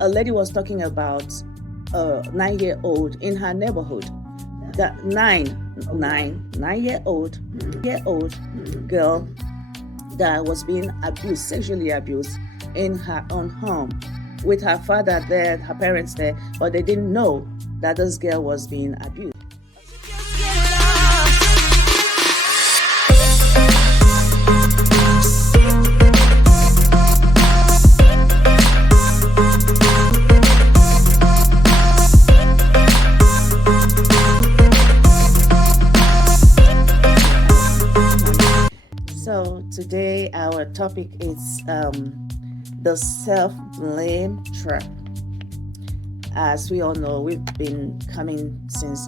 a lady was talking about a 9-year-old in her neighborhood. That nine-year-old girl that was being abused, sexually abused in her own home, with her father there, her parents there, but they didn't know that this girl was being abused. So today our topic is the self-blame trap. As we all know, we've been coming since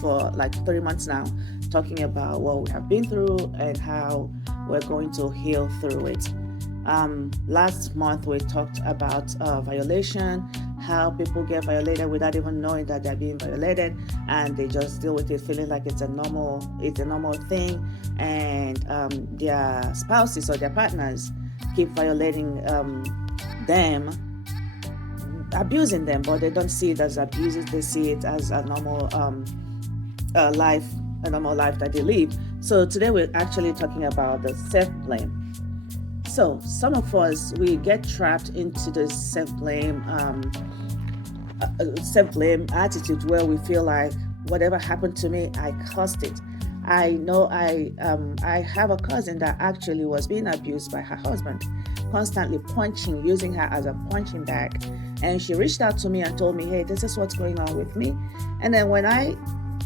for like 3 months now, talking about what we have been through and how we're going to heal through it. Last month we talked about violation, how people get violated without even knowing that they're being violated, and they just deal with it feeling like it's a normal thing, and their spouses or their partners keep violating them, abusing them, but they don't see it as abuses. They see it as a normal life that they live. So today we're actually talking about the self-blame. So some of us, we get trapped into the self-blame attitude where we feel like whatever happened to me, I caused it. I know I have a cousin that actually was being abused by her husband, constantly using her as a punching bag. And she reached out to me and told me, hey, this is what's going on with me. And then when I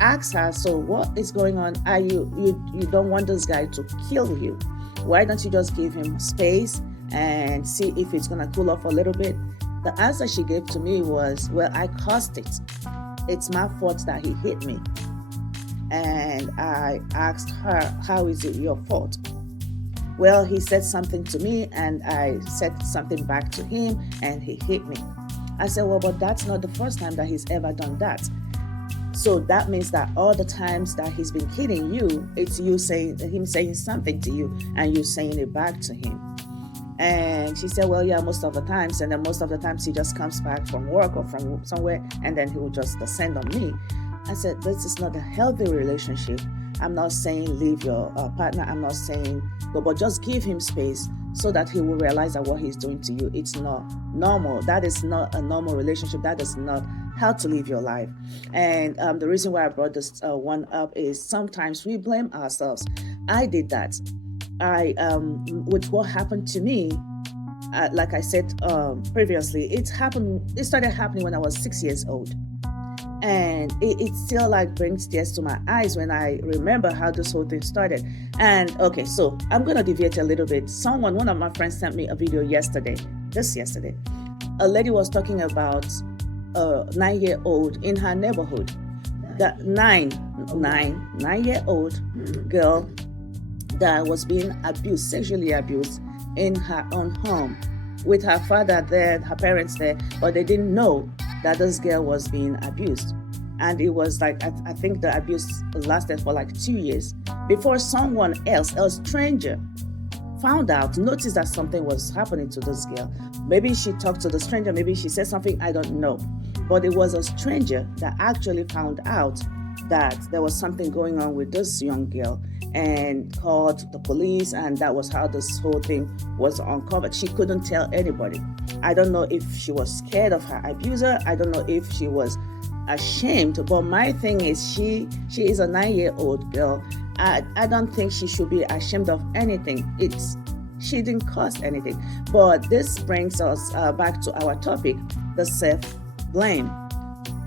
asked her, so what is going on? You don't want this guy to kill you. Why don't you just give him space and see if it's going to cool off a little bit? The answer she gave to me was, well, I caused it. It's my fault that he hit me. And I asked her, how is it your fault? Well, he said something to me and I said something back to him and he hit me. I said, well, but that's not the first time that he's ever done that. So that means that all the times that he's been hitting you, it's him saying something to you and you saying it back to him. And she said, well, yeah, most of the times. And then most of the times he just comes back from work or from somewhere and then he will just descend on me. I said, this is not a healthy relationship. I'm not saying leave your partner. I'm not saying go, but just give him space so that he will realize that what he's doing to you, it's not normal. That is not a normal relationship. That is not how to live your life. And the reason why I brought this one up is sometimes we blame ourselves. I did that. With what happened to me, like I said previously, it started happening when I was 6 years old. And it still like brings tears to my eyes when I remember how this whole thing started. And okay, so I'm going to deviate a little bit. One of my friends sent me a video yesterday. A lady was talking about a 9-year-old in her neighborhood. That 9-year-old girl that was being abused, sexually abused in her own home, with her father there, her parents there, but they didn't know that this girl was being abused. And it was like, I think the abuse lasted for like 2 years before someone else, a stranger, noticed that something was happening to this girl. Maybe she talked to the stranger, maybe she said something, I don't know. But it was a stranger that actually found out that there was something going on with this young girl and called the police, and that was how this whole thing was uncovered. She couldn't tell anybody. I don't know if she was scared of her abuser. I don't know if she was ashamed, but my thing is she is a 9-year-old girl. I don't think she should be ashamed of anything. She didn't cause anything. But this brings us back to our topic, the self-blame.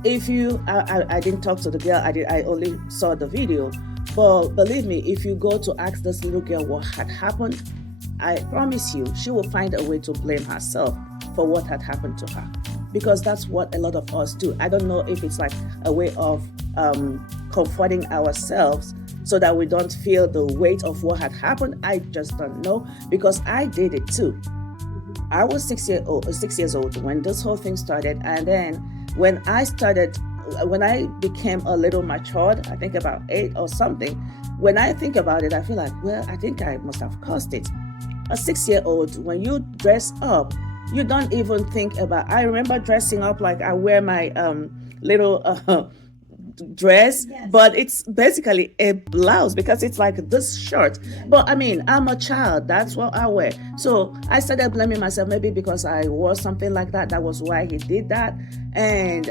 If I didn't talk to the girl, I only saw the video. But believe me, if you go to ask this little girl what had happened, I promise you, she will find a way to blame herself for what had happened to her. Because that's what a lot of us do. I don't know if it's like a way of comforting ourselves so that we don't feel the weight of what had happened. I just don't know, because I did it too. I was 6 years old when this whole thing started. And then when I became a little matured, I think about 8 or something, when I think about it, I feel like, well, I think I must have caused it. A 6-year-old, when you dress up You don't even think about. I remember dressing up like I wear my little dress, yes, but it's basically a blouse because it's like this shirt. Yes. But I mean, I'm a child. That's what I wear. So I started blaming myself, maybe because I wore something like that. That was why he did that. And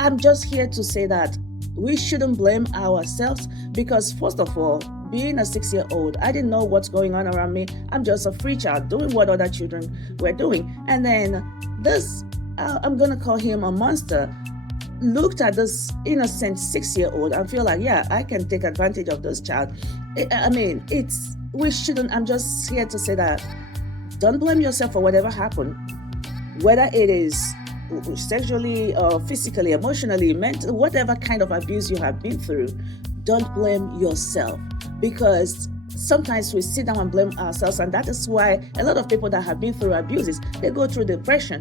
I'm just here to say that we shouldn't blame ourselves because, first of all, being a 6-year-old, I didn't know what's going on around me. I'm just a free child doing what other children were doing. And then this, I'm going to call him a monster, looked at this innocent 6-year-old and feel like, yeah, I can take advantage of this child. We shouldn't. I'm just here to say that don't blame yourself for whatever happened, whether it is sexually or physically, emotionally, mentally, whatever kind of abuse you have been through. Don't blame yourself, because sometimes we sit down and blame ourselves, and that is why a lot of people that have been through abuses, they go through depression,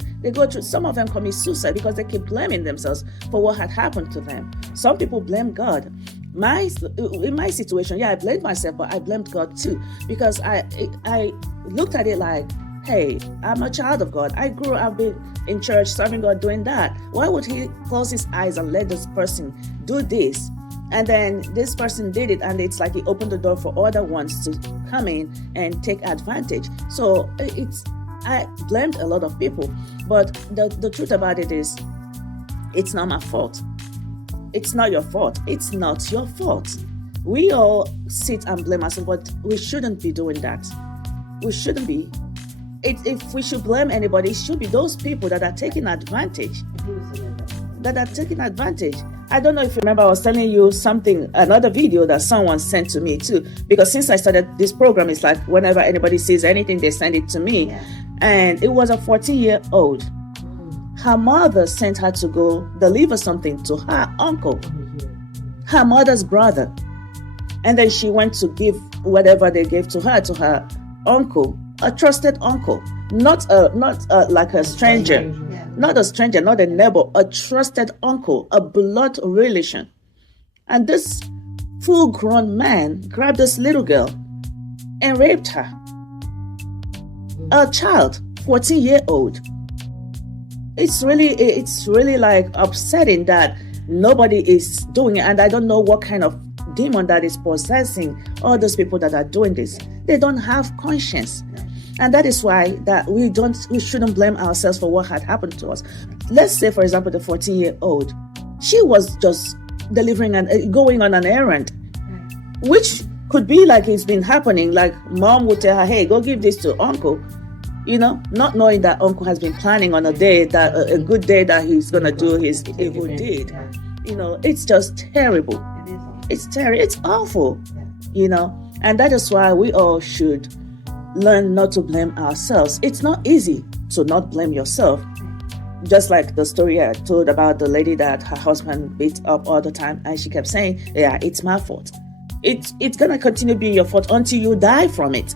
some of them commit suicide because they keep blaming themselves for what had happened to them. Some people blame God. In my situation, yeah, I blamed myself, but I blamed God too, because I looked at it like, hey, I'm a child of God. I grew up in church serving God, doing that. Why would he close his eyes and let this person do this? And then this person did it, and it's like he opened the door for other ones to come in and take advantage. So I blamed a lot of people, but the truth about it is, it's not my fault. It's not your fault. It's not your fault. We all sit and blame ourselves, but we shouldn't be doing that. We shouldn't be. If we should blame anybody, it should be those people that are taking advantage. I don't know if you remember, I was telling you another video that someone sent to me too, because since I started this program, it's like whenever anybody sees anything, they send it to me. Yeah. And it was a 14-year-old. Her mother sent her to go deliver something to her uncle, her mother's brother. And then she went to give whatever they gave to her uncle, a trusted uncle, not like a stranger. Not a stranger, not a neighbor, a trusted uncle, a blood relation. And this full-grown man grabbed this little girl and raped her. A child, 14-year-old. It's really like upsetting that nobody is doing it. And I don't know what kind of demon that is possessing all those people that are doing this. They don't have conscience. And that is why that we shouldn't blame ourselves for what had happened to us. Let's say, for example, the 14-year-old, she was just going on an errand, which could be like it's been happening. Like mom would tell her, hey, go give this to uncle, not knowing that uncle has been planning on a good day that he's going to do his evil deed. It's just terrible. It's terrible. It's awful, and that is why we all should learn not to blame ourselves. It's not easy to not blame yourself. Just like the story I told about the lady that her husband beat up all the time, and she kept saying, yeah, it's my fault. It's going to continue being your fault until you die from it.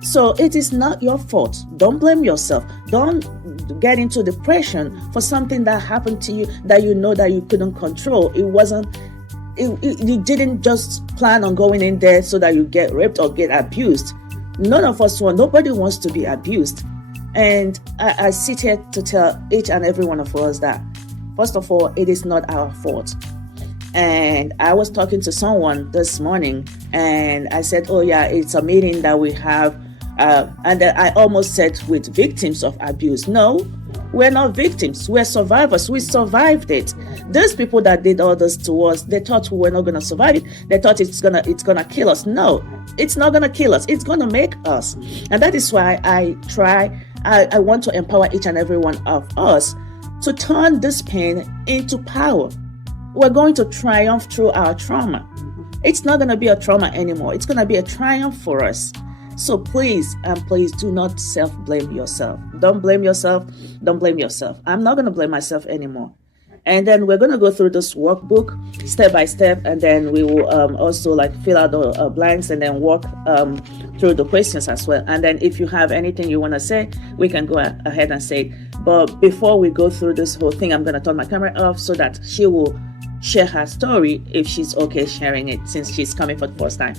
So it is not your fault. Don't blame yourself. Don't get into depression for something that happened to you that you know that you couldn't control. You didn't just plan on going in there so that you get raped or get abused. Nobody wants to be abused. And I sit here to tell each and every one of us that, first of all, it is not our fault. And I was talking to someone this morning, and I said, oh yeah, it's a meeting that we have. And I almost said with victims of abuse. No, we're not victims. We're survivors. We survived it. Those people that did all this to us, they thought we were not going to survive it. They thought it's gonna kill us. No, it's not going to kill us. It's going to make us. And that is why I want to empower each and every one of us to turn this pain into power. We're going to triumph through our trauma. It's not going to be a trauma anymore. It's going to be a triumph for us. So please do not self-blame yourself. Don't blame yourself. Don't blame yourself. I'm not going to blame myself anymore. And then we're going to go through this workbook step by step, and then we will also fill out the blanks and then walk through the questions as well. And then if you have anything you want to say, we can go ahead and say it. But before we go through this whole thing, I'm going to turn my camera off so that she will share her story if she's okay sharing it, since she's coming for the first time.